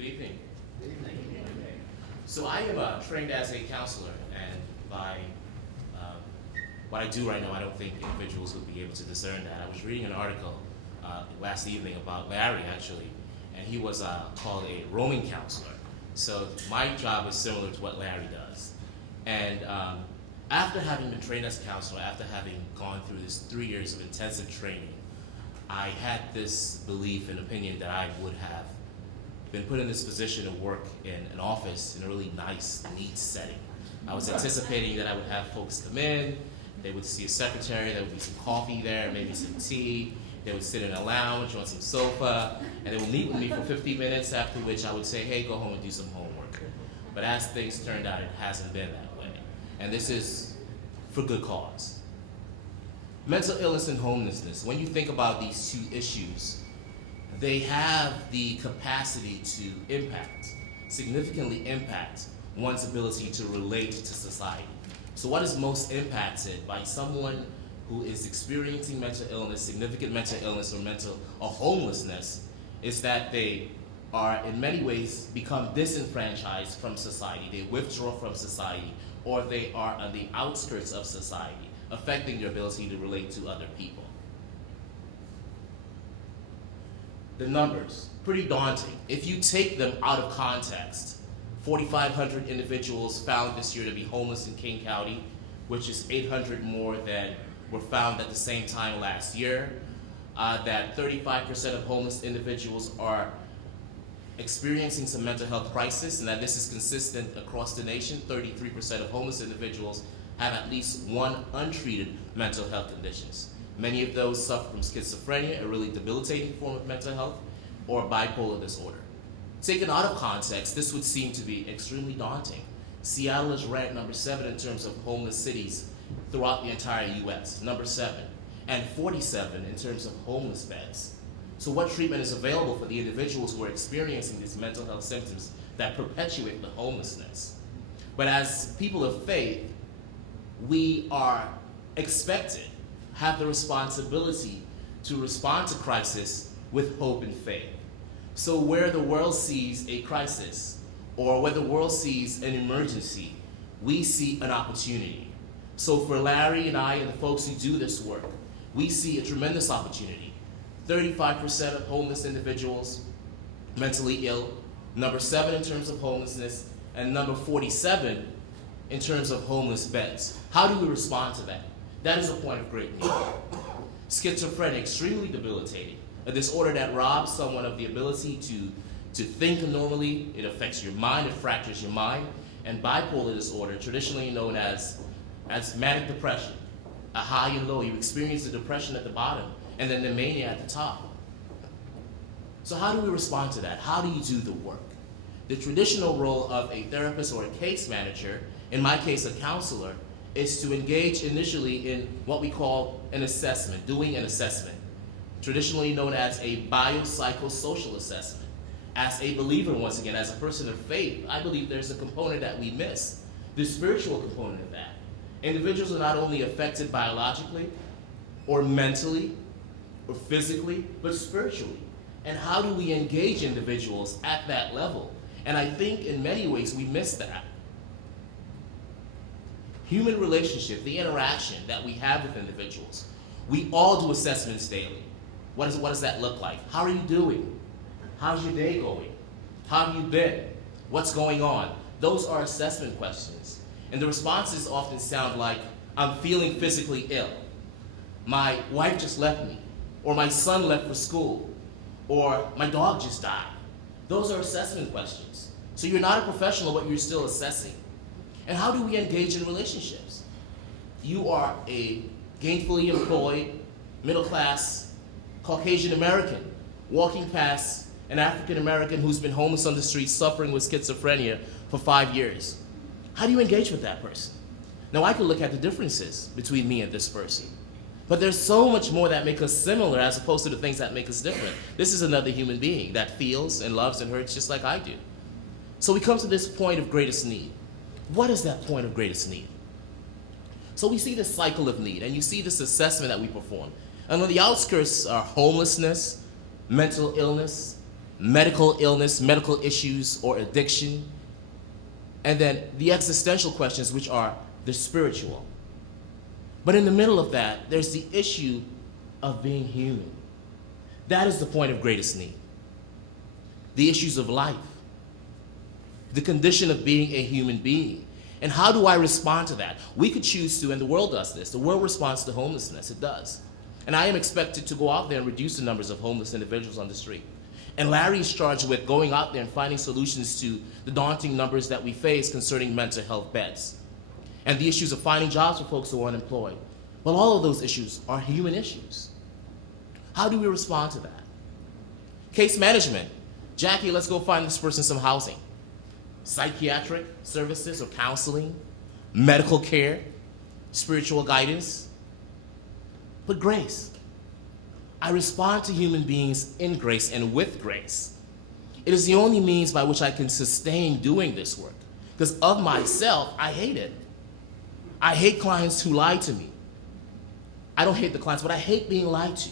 Good evening. So I am trained as a counselor, and by what I do right now, I don't think individuals would be able to discern that. I was reading an article last evening about Larry, actually, and he was called a roaming counselor. So my job is similar to what Larry does. And after having been trained as a counselor, after having gone through this 3 years of intensive training, I had this belief and opinion that I would have been put in this position to work in an office in a really nice, neat setting. I was anticipating that I would have folks come in, they would see a secretary, there would be some coffee there, maybe some tea, they would sit in a lounge on some sofa, and they would meet with me for 50 minutes, after which I would say, hey, go home and do some homework. But as things turned out, it hasn't been that way. And this is for good cause. Mental illness and homelessness, when you think about these two issues, they have the capacity to impact, significantly impact one's ability to relate to society. So what is most impacted by someone who is experiencing mental illness, significant mental illness or homelessness, is that they are in many ways become disenfranchised from society. They withdraw from society, or they are on the outskirts of society, affecting their ability to relate to other people. The numbers, pretty daunting. If you take them out of context, 4,500 individuals found this year to be homeless in King County, which is 800 more than were found at the same time last year. That 35% of homeless individuals are experiencing some mental health crisis, and that this is consistent across the nation. 33% of homeless individuals have at least one untreated mental health conditions. Many of those suffer from schizophrenia, a really debilitating form of mental health, or bipolar disorder. Taken out of context, this would seem to be extremely daunting. Seattle is ranked number 7 in terms of homeless cities throughout the entire US, number 7, and 47 in terms of homeless beds. So what treatment is available for the individuals who are experiencing these mental health symptoms that perpetuate the homelessness? But as people of faith, we are expected, have the responsibility to respond to crisis with hope and faith. So where the world sees a crisis, or where the world sees an emergency, we see an opportunity. So for Larry and I and the folks who do this work, we see a tremendous opportunity. 35% of homeless individuals mentally ill, number 7 in terms of homelessness, and number 47 in terms of homeless beds. How do we respond to that? That is a point of great need. Schizophrenia, extremely debilitating, a disorder that robs someone of the ability to think normally. It affects your mind, it fractures your mind. And bipolar disorder, traditionally known as manic depression, a high and low. You experience the depression at the bottom, and then the mania at the top. So how do we respond to that? How do you do the work? The traditional role of a therapist or a case manager, in my case a counselor, is to engage initially in what we call an assessment, doing an assessment, traditionally known as a biopsychosocial assessment. As a believer, once again, as a person of faith, I believe there's a component that we miss, the spiritual component of that. Individuals are not only affected biologically or mentally or physically, but spiritually. And how do we engage individuals at that level? And I think in many ways we miss that. Human relationship, the interaction that we have with individuals. We all do assessments daily. What does that look like? How are you doing? How's your day going? How have you been? What's going on? Those are assessment questions. And the responses often sound like, I'm feeling physically ill. My wife just left me. Or my son left for school. Or my dog just died. Those are assessment questions. So you're not a professional, but you're still assessing. And how do we engage in relationships? You are a gainfully employed, middle-class, Caucasian American walking past an African American who's been homeless on the street suffering with schizophrenia for 5 years. How do you engage with that person? Now I can look at the differences between me and this person, but there's so much more that make us similar as opposed to the things that make us different. This is another human being that feels and loves and hurts just like I do. So we come to this point of greatest need. What is that point of greatest need? So we see this cycle of need, and you see this assessment that we perform. And on the outskirts are homelessness, mental illness, medical illness, medical issues, or addiction. And then the existential questions, which are the spiritual. But in the middle of that, there's the issue of being human. That is the point of greatest need. The issues of life, the condition of being a human being. And how do I respond to that? We could choose to, and the world does this. The world responds to homelessness, it does. And I am expected to go out there and reduce the numbers of homeless individuals on the street. And Larry's charged with going out there and finding solutions to the daunting numbers that we face concerning mental health beds and the issues of finding jobs for folks who are unemployed. Well, all of those issues are human issues. How do we respond to that? Case management. Jackie, let's go find this person some housing. Psychiatric services or counseling, medical care, spiritual guidance. But grace. I respond to human beings in grace and with grace. It is the only means by which I can sustain doing this work. Because of myself, I hate it. I hate clients who lie to me. I don't hate the clients, but I hate being lied to.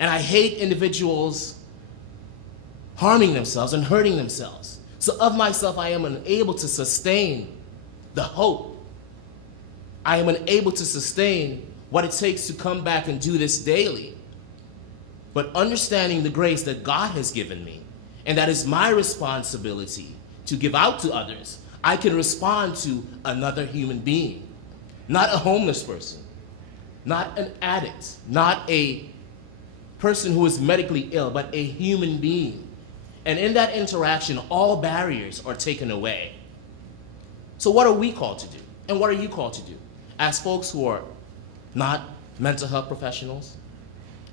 And I hate individuals harming themselves and hurting themselves. So of myself, I am unable to sustain the hope. I am unable to sustain what it takes to come back and do this daily. But understanding the grace that God has given me, and that is my responsibility to give out to others, I can respond to another human being, not a homeless person, not an addict, not a person who is medically ill, but a human being. And in that interaction, all barriers are taken away. So what are we called to do? And what are you called to do? As folks who are not mental health professionals,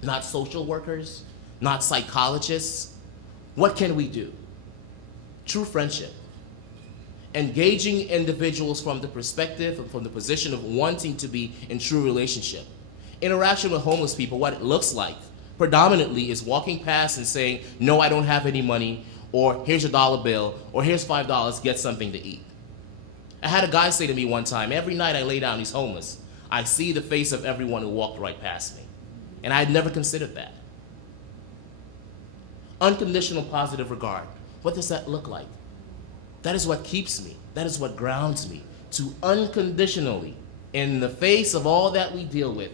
not social workers, not psychologists, what can we do? True friendship. Engaging individuals from the perspective and from the position of wanting to be in true relationship. Interaction with homeless people, what it looks like, predominantly is walking past and saying, no, I don't have any money, or here's a dollar bill, or here's $5, get something to eat. I had a guy say to me one time, every night I lay down, he's homeless, I see the face of everyone who walked right past me. And I had never considered that. Unconditional positive regard. What does that look like? That is what keeps me. That is what grounds me. To unconditionally, in the face of all that we deal with,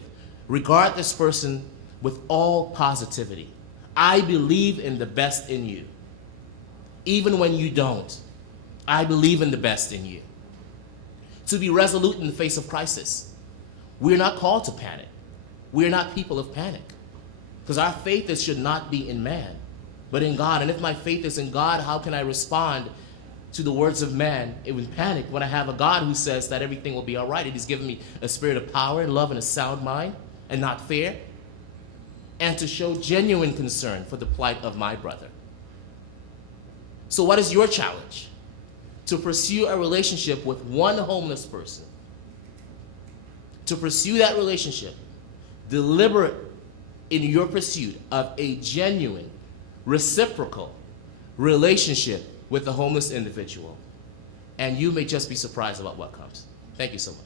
regard this person with all positivity. I believe in the best in you. Even when you don't, I believe in the best in you. To be resolute in the face of crisis. We're not called to panic. We're not people of panic. Because our faith should not be in man, but in God. And if my faith is in God, how can I respond to the words of man in panic when I have a God who says that everything will be all right? He's given me a spirit of power and love and a sound mind and not fear. And to show genuine concern for the plight of my brother. So what is your challenge? To pursue a relationship with one homeless person. To pursue that relationship, deliberate in your pursuit of a genuine, reciprocal relationship with a homeless individual. And you may just be surprised about what comes. Thank you so much.